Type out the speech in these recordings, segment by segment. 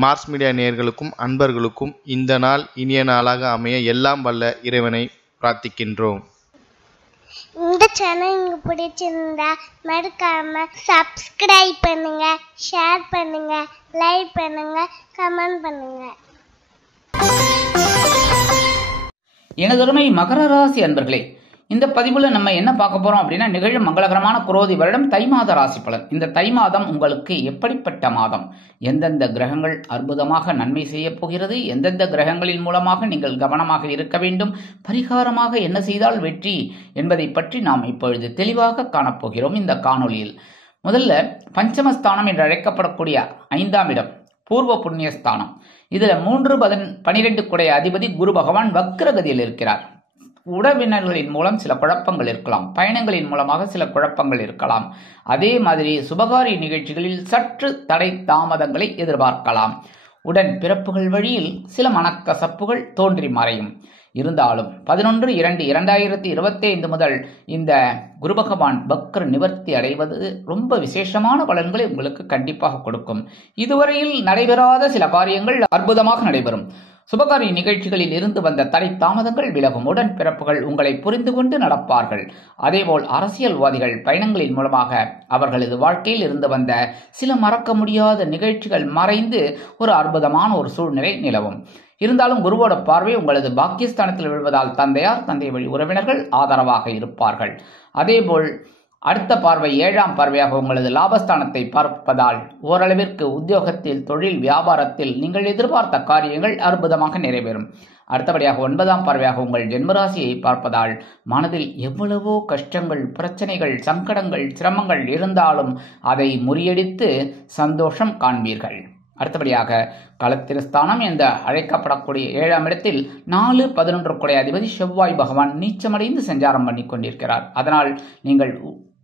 Mars media நேயர்களுக்கும் அன்பர்களுக்கும் இந்த நாள் இனிய நாளாக அமைய எல்லாம் வல்ல இறைவனை பிரார்த்திக்கின்றோம். இந்த சேனல் உங்களுக்கு பிடிச்சிருந்தா மறக்காம சப்ஸ்கிரைப் பண்ணுங்க, ஷேர் பண்ணுங்க, லைக் பண்ணுங்க, கமெண்ட் பண்ணுங்க. எனதொருமை மகர ராசி அன்பர்களே, இந்த பதிவுல நம்ம என்ன பார்க்க போறோம் அப்படின்னா, நிகழும் மங்களகரமான குரோதி வருடம் தை மாத ராசி பலன். இந்த தை மாதம் உங்களுக்கு எப்படிப்பட்ட மாதம், எந்தெந்த கிரகங்கள் அற்புதமாக நன்மை செய்ய போகிறது, எந்தெந்த கிரகங்களின் மூலமாக நீங்கள் கவனமாக இருக்க வேண்டும், பரிகாரமாக என்ன செய்தால் வெற்றி என்பதை பற்றி நாம் இப்பொழுது தெளிவாக காணப்போகிறோம் இந்த காணொளியில். முதல்ல பஞ்சமஸ்தானம் என்று அழைக்கப்படக்கூடிய 5ஆம் இடம் பூர்வ புண்ணியஸ்தானம். இதுல 3-12 குடைய அதிபதி குரு பகவான் வக்ரகதியில் இருக்கிறார். உறவினர்களின் மூலம் சில குழப்பங்கள் இருக்கலாம், பயணங்களின் மூலமாக சில குழப்பங்கள் இருக்கலாம். அதே மாதிரி சுபகாரிய நிகழ்ச்சிகளில் சற்று தடை தாமதங்களை எதிர்பார்க்கலாம். உடன் பிறப்புகள் வழியில் சில மனக்கசப்புகள் தோன்றி மறையும். இருந்தாலும் 11/2/2025 முதல் இந்த குரு பகவான் வக்ர நிவர்த்தி அடைவது ரொம்ப விசேஷமான பலன்களை உங்களுக்கு கண்டிப்பாக கொடுக்கும். இதுவரையில் நடைபெறாத சில காரியங்கள் அற்புதமாக நடைபெறும். சுபகாரிய நிகழ்ச்சிகளில் இருந்து வந்த தடை தாமதங்கள் விலகும். உடன் பிறப்புகள் உங்களை புரிந்து கொண்டு நடப்பார்கள். அதேபோல் அரசியல்வாதிகள் பயணங்களின் மூலமாக அவர்களது வாழ்க்கையில் இருந்து வந்த சில மறக்க முடியாத நிகழ்ச்சிகள் மறைந்து ஒரு அற்புதமான ஒரு சூழ்நிலை நிலவும். இருந்தாலும் குருவோட பார்வை உங்களது பாக்கியஸ்தானத்தில் விழுவதால் தந்தையார், தந்தை வழி உறவினர்கள் ஆதரவாக இருப்பார்கள். அதேபோல் அடுத்த பார்வை 7ஆம் பார்வையாக உங்களது லாபஸ்தானத்தை பார்ப்பதால் ஓரளவிற்கு உத்தியோகத்தில், தொழில், வியாபாரத்தில் நீங்கள் எதிர்பார்த்த காரியங்கள் அற்புதமாக நிறைவேறும். அடுத்தபடியாக 9ஆம் பார்வையாக உங்கள் ஜென்மராசியை பார்ப்பதால் மனதில் எவ்வளவோ கஷ்டங்கள், பிரச்சனைகள், சங்கடங்கள், சிரமங்கள் இருந்தாலும் அதை முறியடித்து சந்தோஷம் காண்பீர்கள். அடுத்தபடியாக களத்திரஸ்தானம் என்று அழைக்கப்படக்கூடிய 7ஆம் இடத்தில் 4-11 குடைய அதிபதி செவ்வாய் பகவான் நீச்சமடைந்து சஞ்சாரம் பண்ணி கொண்டிருக்கிறார். அதனால் நீங்கள்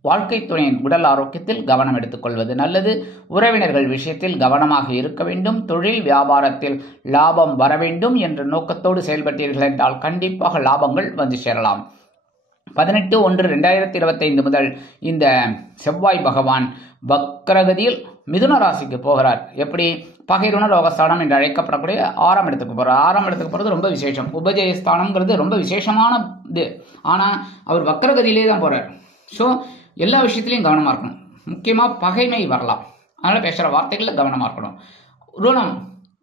வாழ்க்கை துணையின் உடல் ஆரோக்கியத்தில் கவனம் எடுத்துக்கொள்வது நல்லது. உறவினர்கள் விஷயத்தில் கவனமாக இருக்க வேண்டும். தொழில் வியாபாரத்தில் லாபம் வர வேண்டும் என்ற நோக்கத்தோடு செயல்பட்டீர்கள் என்றால் கண்டிப்பாக லாபங்கள் வந்து சேரலாம். 18/1/2025 முதல் இந்த செவ்வாய் பகவான் வக்ரகதியில் மிதுன ராசிக்கு போகிறார். எப்படி? பகைருண ரோகஸ்தானம் என்று அழைக்கப்படக்கூடிய 6ஆம் இடத்துக்கு போகிறார். 6ஆம் இடத்துக்கு போகிறது ரொம்ப விசேஷம். உபஜயஸ்தானம்ங்கிறது ரொம்ப விசேஷமான இது. ஆனால் அவர் வக்ரகதியிலே தான் போகிறார். ஸோ எல்லா விஷயத்திலையும் கவனமாக இருக்கணும். முக்கியமாக பகைமை வரலாம், அதனால் பேசுகிற வார்த்தைகளில் கவனமாக இருக்கணும். ருணம்,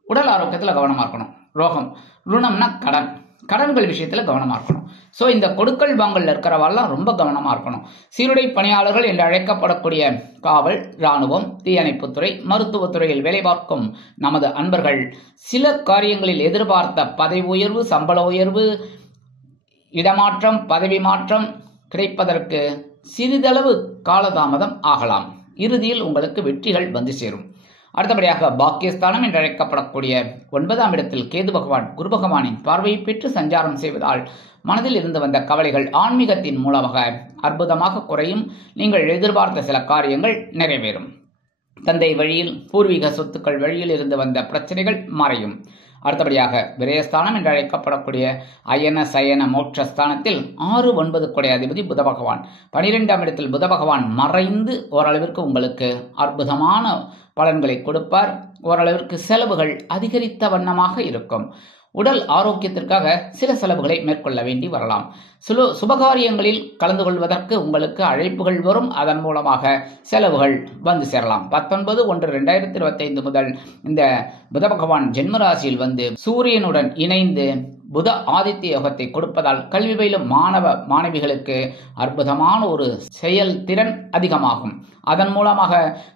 உடல் ஆரோக்கியத்தில் கவனமாக இருக்கணும். ரோகம், ருணம்னா கடன், கடன்கள் விஷயத்தில் கவனமாக இருக்கணும். ஸோ இந்த கொடுக்கல் வாங்கல் இருக்கிறவாள்லாம் ரொம்ப கவனமாக இருக்கணும். சீருடை பணியாளர்கள் என்று அழைக்கப்படக்கூடிய காவல், இராணுவம், தீயணைப்புத்துறை, மருத்துவத்துறையில் வேலை பார்க்கும் நமது அன்பர்கள் சில காரியங்களில் எதிர்பார்த்த பதவி உயர்வு, சம்பள உயர்வு, இடமாற்றம், பதவி மாற்றம் கிடைப்பதற்கு சிறிதளவு காலதாமதம் ஆகலாம். இறுதியில் உங்களுக்கு வெற்றிகள் வந்து சேரும். அடுத்தபடியாக பாக்கியஸ்தானம் என்று அழைக்கப்படக்கூடிய 9ஆம் இடத்தில் கேது பகவான் குரு பகவானின் பார்வையை பெற்று சஞ்சாரம் செய்வதால் மனதில் இருந்து வந்த கவலைகள் ஆன்மீகத்தின் மூலமாக அற்புதமாக குறையும். நீங்கள் எதிர்பார்த்த சில காரியங்கள் நிறைவேறும். தந்தை வழியில், பூர்வீக சொத்துக்கள் வழியில் இருந்து வந்த பிரச்சனைகள் மறையும். அடுத்தபடியாக விரயஸ்தானம் என்று அழைக்கப்படக்கூடிய அயன சயன மோட்சஸ்தானத்தில் 6-9 குடைய அதிபதி புத பகவான். 12ஆம் இடத்தில் புத பகவான் மறைந்து ஓரளவிற்கு உங்களுக்கு அற்புதமான பலன்களை கொடுப்பார். ஓரளவிற்கு செலவுகள் அதிகரித்த வண்ணமாக இருக்கும். உடல் ஆரோக்கியத்திற்காக சில செலவுகளை மேற்கொள்ள வேண்டி வரலாம். சுபகாரியங்களில் கலந்து கொள்வதற்கு உங்களுக்கு அழைப்புகள் வரும். அதன் மூலமாக செலவுகள் வந்து சேரலாம். 19/1/2025 முதல் இந்த புத பகவான் ஜென்மராசியில் வந்து சூரியனுடன் இணைந்து புத ஆதித்ய யோகத்தை கொடுப்பதால் கல்வி பயிலும் மாணவ மாணவிகளுக்கு அற்புதமான ஒரு செயல்திறன் அதிகமாகும். அதன் மூலமாக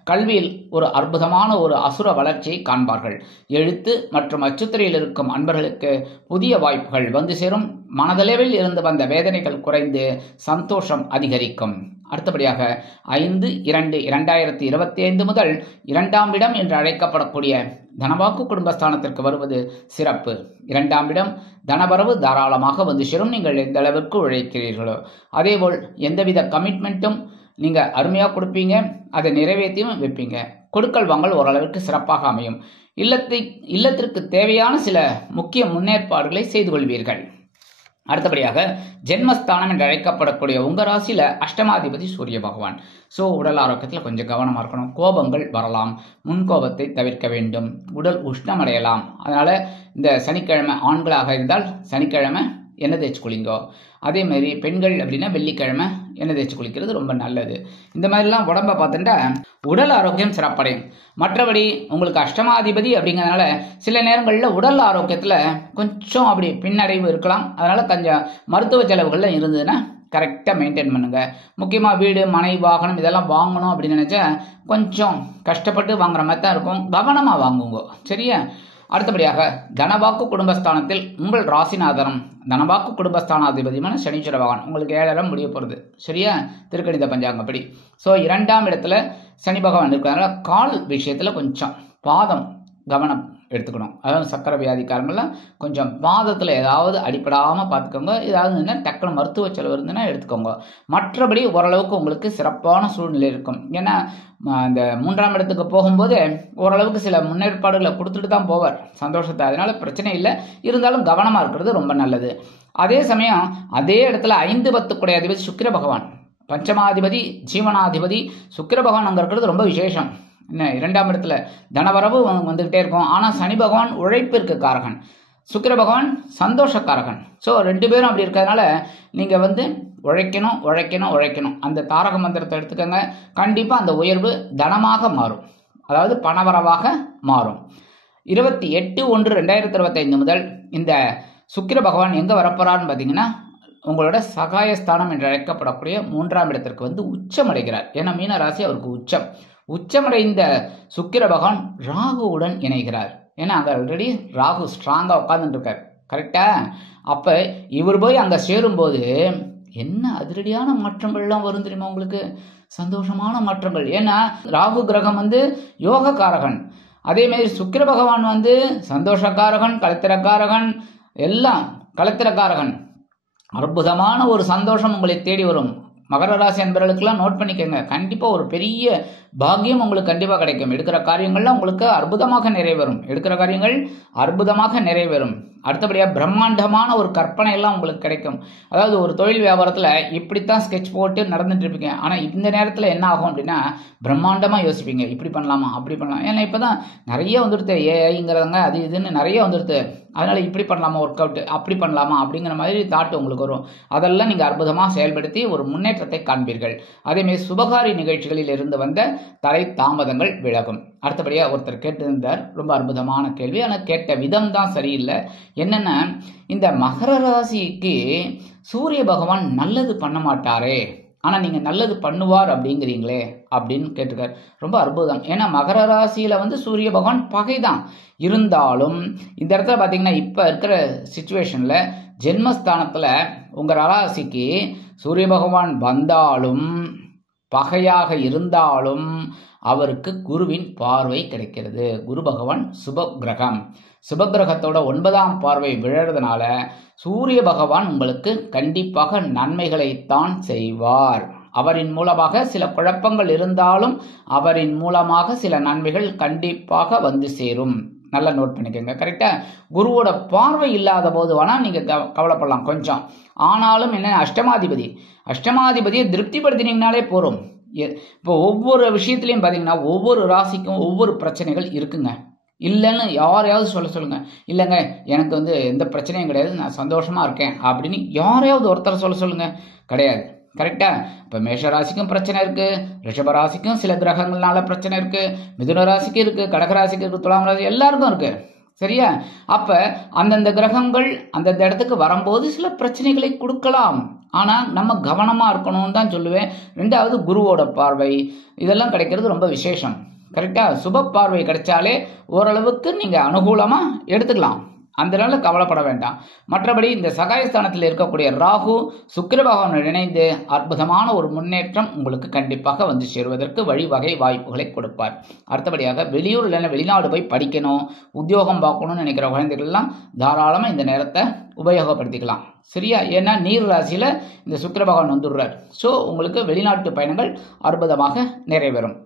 கல்வியில் ஒரு அற்புதமான ஒரு அசுர வளர்ச்சியை காண்பார்கள். எழுத்து மற்றும் அச்சுத்துறையில் இருக்கும் அன்பர்களுக்கு புதிய வாய்ப்புகள் வந்து சேரும். மனதளவில் இருந்து வந்த வேதனைகள் குறைந்து சந்தோஷம் அதிகரிக்கும். அடுத்தபடியாக 5-2/2025 முதல் 2ஆம் இடம் என்று அழைக்கப்படக்கூடிய தனவாக்கு குடும்பஸ்தானத்திற்கு வருவது சிறப்பு. 2ஆம் இடம் தனவரவு தாராளமாக வந்து சேரும். நீங்கள் எந்த அளவிற்கு உழைக்கிறீர்களோ அதேபோல் எந்தவித கமிட்மெண்ட்டும் நீங்கள் அருமையாக கொடுப்பீங்க, அதை நிறைவேற்றியும் வைப்பீங்க. கொடுக்கல் வாங்கல் ஓரளவிற்கு சிறப்பாக அமையும். இல்லத்திற்கு தேவையான சில முக்கிய முன்னேற்பாடுகளை செய்து கொள்வீர்கள். அடுத்தபடியாக ஜென்மஸ்தானம் என்று அழைக்கப்படக்கூடிய உங்க ராசியில அஷ்டமாதிபதி சூரிய பகவான். ஸோ உடல் ஆரோக்கியத்தில் கொஞ்சம் கவனமா இருக்கணும். கோபங்கள் வரலாம், முன்கோபத்தை தவிர்க்க வேண்டும். உடல் உஷ்ணம் அடையலாம். அதனால இந்த சனிக்கிழமை ஆண்களாக இருந்தால் சனிக்கிழமை எண்ணெய் தேய்ச்சி குளிங்கோ. அதே மாதிரி பெண்கள் அப்படின்னா வெள்ளிக்கிழமை எண்ணெய் தேய்ச்சி குளிக்கிறது ரொம்ப நல்லது. இந்த மாதிரிலாம் உடம்பை பார்த்துட்டா உடல் ஆரோக்கியம் சிறப்படையும். மற்றபடி உங்களுக்கு அஷ்டமாதிபதி அப்படிங்கிறதுனால சில நேரங்களில் உடல் ஆரோக்கியத்தில் கொஞ்சம் அப்படி பின்னடைவு இருக்கலாம். அதனால கொஞ்சம் மருத்துவ செலவுகள்லாம் இருந்ததுன்னா கரெக்டாக மெயின்டைன் பண்ணுங்க. முக்கியமாக வீடு, மனை, வாகனம் இதெல்லாம் வாங்கணும் அப்படின்னு நினைச்சா கொஞ்சம் கஷ்டப்பட்டு வாங்குற மாதிரி தான் இருக்கும். கவனமாக வாங்குங்க. சரியா? அடுத்தபடியாக தனவாக்கு குடும்பஸ்தானத்தில் உங்கள் ராசிநாதனம் தனவாக்கு குடும்பஸ்தானாதிபதியான சனீஸ்வர பகவான் உங்களுக்கு 7 முடிய போகிறது. சரியா? திருக்கணித பஞ்சாங்கப்படி. ஸோ 2ஆம் இடத்துல சனி பகவான் இருக்கிறதுனால கால் விஷயத்தில் கொஞ்சம் பாதம் கவனம் எடுத்துக்கணும். அதாவது சக்கரை வியாதிக்காரங்களாம் கொஞ்சம் பாதத்தில் ஏதாவது அடிப்படாமல் பார்த்துக்கோங்க. ஏதாவது இருந்துன்னா டக்குனு மருத்துவ செலவு இருந்துன்னா எடுத்துக்கோங்க. மற்றபடி ஓரளவுக்கு உங்களுக்கு சிறப்பான சூழ்நிலை இருக்கும். ஏன்னா இந்த 3ஆம் இடத்துக்கு போகும்போது ஓரளவுக்கு சில முன்னேற்பாடுகளை கொடுத்துட்டு தான் போவார் சந்தோஷத்தை. அதனால பிரச்சனை இல்லை. இருந்தாலும் கவனமாக இருக்கிறது ரொம்ப நல்லது. அதே சமயம் அதே இடத்துல 5-10 அதிபதி சுக்கிர பகவான், பஞ்சமாதிபதி ஜீவனாதிபதி சுக்கிர பகவான் அங்கே இருக்கிறது ரொம்ப விசேஷம். என்ன 2ஆம் இடத்துல தனவரவு வந்துகிட்டே இருக்கும். ஆனால் சனி பகவான் உழைப்பிற்கு காரகன், சுக்கிர பகவான் சந்தோஷக்காரகன். ஸோ 2 பேரும் அப்படி இருக்கிறதுனால நீங்கள் உழைக்கணும் உழைக்கணும் உழைக்கணும். அந்த தாரக மந்திரத்தை எடுத்துக்கோங்க. கண்டிப்பாக அந்த உயர்வு தனமாக மாறும், அதாவது பணவரவாக மாறும். 28/1/2025 முதல் இந்த சுக்கிர பகவான் எங்கே வரப்போறான்னு பார்த்தீங்கன்னா உங்களோட சகாயஸ்தானம் என்று அழைக்கப்படக்கூடிய 3ஆம் இடத்திற்கு உச்சம் அடைகிறார். ஏன்னா மீன ராசி அவருக்கு உச்சம். உச்சமடைந்த சுக்கிர பகவான் ராகுவுடன் இணைகிறார். ஏன்னா அங்கே ஆல்ரெடி ராகு ஸ்ட்ராங்காக உட்கார்ந்துட்டு இருக்கார். கரெக்டா? அப்போ இவர் போய் அங்கே சேரும்போது என்ன அதிரடியான மாற்றங்கள்லாம் வரும் தெரியுமா உங்களுக்கு? சந்தோஷமான மாற்றங்கள். ஏன்னா ராகு கிரகம் யோகக்காரகன், அதே மாதிரி சுக்கிர பகவான் சந்தோஷக்காரகன், கலத்திரக்காரகன், எல்லாம் கலத்திரக்காரகன். அற்புதமான ஒரு சந்தோஷம் உங்களை தேடி வரும். மகர ராசி அன்பர்களுக்கெல்லாம் நோட் பண்ணிக்கோங்க. கண்டிப்பாக ஒரு பெரிய பாக்கியம் உங்களுக்கு கண்டிப்பாக கிடைக்கும். எடுக்கிற காரியங்கள்லாம் உங்களுக்கு அற்புதமாக நிறைவேறும். எடுக்கிற காரியங்கள் அற்புதமாக நிறைவேறும். அடுத்தபடியாக பிரம்மாண்டமான ஒரு கற்பனை எல்லாம் உங்களுக்கு கிடைக்கும். அதாவது ஒரு தொழில் வியாபாரத்தில் இப்படித்தான் ஸ்கெட்ச் போட்டு நடந்துட்டு இருப்பீங்க. ஆனால் இந்த நேரத்தில் என்ன ஆகும் அப்படின்னா பிரம்மாண்டமாக யோசிப்பீங்க. இப்படி பண்ணலாமா அப்படி பண்ணலாம். ஏன்னா இப்போ தான் நிறைய வந்துடுது, ஏஐங்கிறவங்க அது இதுன்னு நிறைய வந்துடுது. அதனால இப்படி பண்ணலாமா, ஒர்க் அவுட் அப்படி பண்ணலாமா அப்படிங்கிற மாதிரி தாட்டு உங்களுக்கு வரும். அதெல்லாம் நீங்கள் அற்புதமாக செயல்படுத்தி ஒரு முன்னேற்றத்தை காண்பீர்கள். அதேமாதிரி சுபகாரி நிகழ்ச்சிகளில் இருந்து வந்த தடை தாமதங்கள் விலகும். அடுத்தபடியாக ஒருத்தர் கேட்டிருந்தார், ரொம்ப அற்புதமான கேள்வி. ஆனால் கேட்ட விதம் தான் சரியில்லை. என்னன்னா இந்த மகர ராசிக்கு சூரிய பகவான் நல்லது பண்ண மாட்டாரே, ஆனால் நீங்கள் நல்லது பண்ணுவார் அப்படிங்கிறீங்களே அப்படின்னு கேட்டிருக்காரு. ரொம்ப அற்புதம். ஏன்னா மகர ராசியில் சூரிய பகவான் பகை தான் இருந்தாலும் இந்த இடத்துல பார்த்தீங்கன்னா இப்போ இருக்கிற சிச்சுவேஷனில் ஜென்மஸ்தானத்தில் உங்கள் ராசிக்கு சூரிய பகவான் வந்தாலும் பகையாக இருந்தாலும் அவருக்கு குருவின் பார்வை கிடைக்கிறது. குரு பகவான் சுப கிரகம். சுபகிரகத்தோட 9ஆம் பார்வை விழறதுனால சூரிய பகவான் உங்களுக்கு கண்டிப்பாக நன்மைகளைத்தான் செய்வார். அவரின் மூலமாக சில குழப்பங்கள் இருந்தாலும் அவரின் மூலமாக சில நன்மைகள் கண்டிப்பாக சேரும். நல்லா நோட் பண்ணிக்கோங்க. கரெக்டா? குருவோட பார்வை இல்லாத போது வேணா நீங்க கவலைப்படலாம் கொஞ்சம். ஆனாலும் என்ன, அஷ்டமாதிபதியை திருப்திப்படுத்தினீங்கனாலே போறோம். இப்போ ஒவ்வொரு விஷயத்திலையும் பார்த்தீங்கன்னா ஒவ்வொரு ராசிக்கும் ஒவ்வொரு பிரச்சனைகள் இருக்குங்க. இல்லைன்னு யாரையாவது சொல்லுங்க. இல்லைங்க எனக்கு எந்த பிரச்சனையும் கிடையாது, நான் சந்தோஷமா இருக்கேன் அப்படின்னு யாரையாவது ஒருத்தர் சொல்லுங்க. கிடையாது. கரெக்டா? இப்போ மேஷ ராசிக்கும் பிரச்சனை இருக்கு, ரிஷப ராசிக்கும் சில கிரகங்கள்னால பிரச்சனை இருக்கு, மிதுன ராசிக்கு இருக்கு, கடகராசிக்கு இருக்கு, துலாம் ராசி எல்லாருக்கும் இருக்கு. சரியா? அப்ப அந்தந்த கிரகங்கள் அந்தந்த இடத்துக்கு வரும்போது சில பிரச்சனைகளை கொடுக்கலாம். ஆனா நம்ம கவனமா இருக்கணும்னு தான் சொல்லுவேன். 2வது குருவோட பார்வை இதெல்லாம் கிடைக்கிறது ரொம்ப விசேஷம். கரெக்டா? சுப பார்வை கிடைச்சாலே ஓரளவுக்கு நீங்க அனுகூலமா எடுத்துக்கலாம். அதனால கவலைப்பட வேண்டாம். மற்றபடி இந்த சகாயஸ்தானத்தில் இருக்கக்கூடிய ராகு சுக்கிர பகவானுடன் இணைந்து அற்புதமான ஒரு முன்னேற்றம் உங்களுக்கு கண்டிப்பாக சேருவதற்கு வழிவகை வாய்ப்புகளை கொடுப்பார். அடுத்தபடியாக வெளியூர் இல்லைன்னா வெளிநாடு போய் படிக்கணும், உத்தியோகம் பார்க்கணும்னு நினைக்கிற குழந்தைகள்லாம் தாராளமாக இந்த நேரத்தை உபயோகப்படுத்திக்கலாம். சரியா? ஏன்னா நீர் ராசியில இந்த சுக்கிர பகவான் வந்துடுறார். ஸோ உங்களுக்கு வெளிநாட்டு பயணங்கள் அற்புதமாக நிறைவேறும்.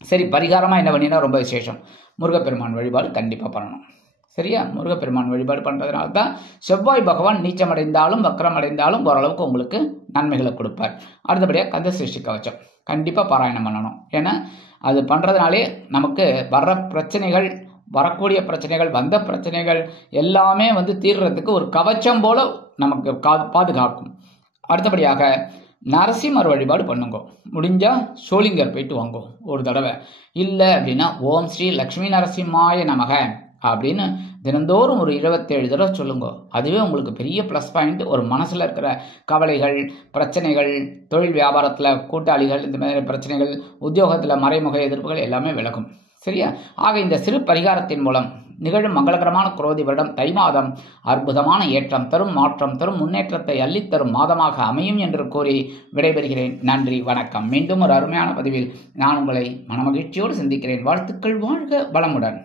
சரி, பரிகாரமாக என்ன பண்ணினா ரொம்ப விசேஷம். முருகப்பெருமான் வழிபாடு கண்டிப்பாக பண்ணணும். சரியா? முருகப்பெருமான் வழிபாடு பண்ணுறதுனால தான் செவ்வாய் பகவான் நீச்சமடைந்தாலும் வக்ரம் அடைந்தாலும் ஓரளவுக்கு உங்களுக்கு நன்மைகளை கொடுப்பார். அடுத்தபடியாக கந்த சஷ்டி கவச்சம் கண்டிப்பாக பாராயணம் பண்ணணும். ஏன்னா அது பண்ணுறதுனாலே நமக்கு வர்ற பிரச்சனைகள், வரக்கூடிய பிரச்சனைகள், வந்த பிரச்சனைகள் எல்லாமே தீர்றதுக்கு ஒரு கவச்சம் போல நமக்கு பாதுகாக்கும். அடுத்தபடியாக நரசிம்மர் வழிபாடு பண்ணுங்க. முடிஞ்சா சோளிங்கர் போயிட்டு வாங்கோ ஒரு தடவை. இல்லை அப்படின்னா ஓம் ஸ்ரீ லக்ஷ்மி நரசிம்மாய நமக அப்படின்னு தினந்தோறும் ஒரு 27 தடவை சொல்லுங்க. அதுவே உங்களுக்கு பெரிய ப்ளஸ் பாயிண்ட். ஒரு மனசில் இருக்கிற கவலைகள், பிரச்சனைகள், தொழில் வியாபாரத்தில் கூட்டாளிகள், இந்த மாதிரி பிரச்சனைகள், உத்தியோகத்தில் மறைமுக எதிர்ப்புகள் எல்லாமே விலகும். சரியா? ஆக இந்த சிறு பரிகாரத்தின் மூலம் நிகழும் மங்களகரமான குரோதி வருடம் தை மாதம் அற்புதமான ஏற்றம் தரும், மாற்றம் தரும், முன்னேற்றத்தை அள்ளித்தரும் மாதமாக அமையும் என்று கூறி விடைபெறுகிறேன். நன்றி, வணக்கம். மீண்டும் ஒரு அருமையான பதிவில் நான் உங்களை மனமகிழ்ச்சியோடு சந்திக்கிறேன். வாழ்த்துக்கள். வாழ்க வளமுடன்.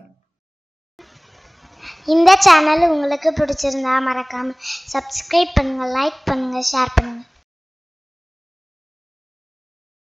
இந்த சேனல் உங்களுக்கு பிடிச்சிருந்தா மறக்காம சப்ஸ்கிரைப் பண்ணுங்க, லைக் பண்ணுங்க, ஷேர் பண்ணுங்க.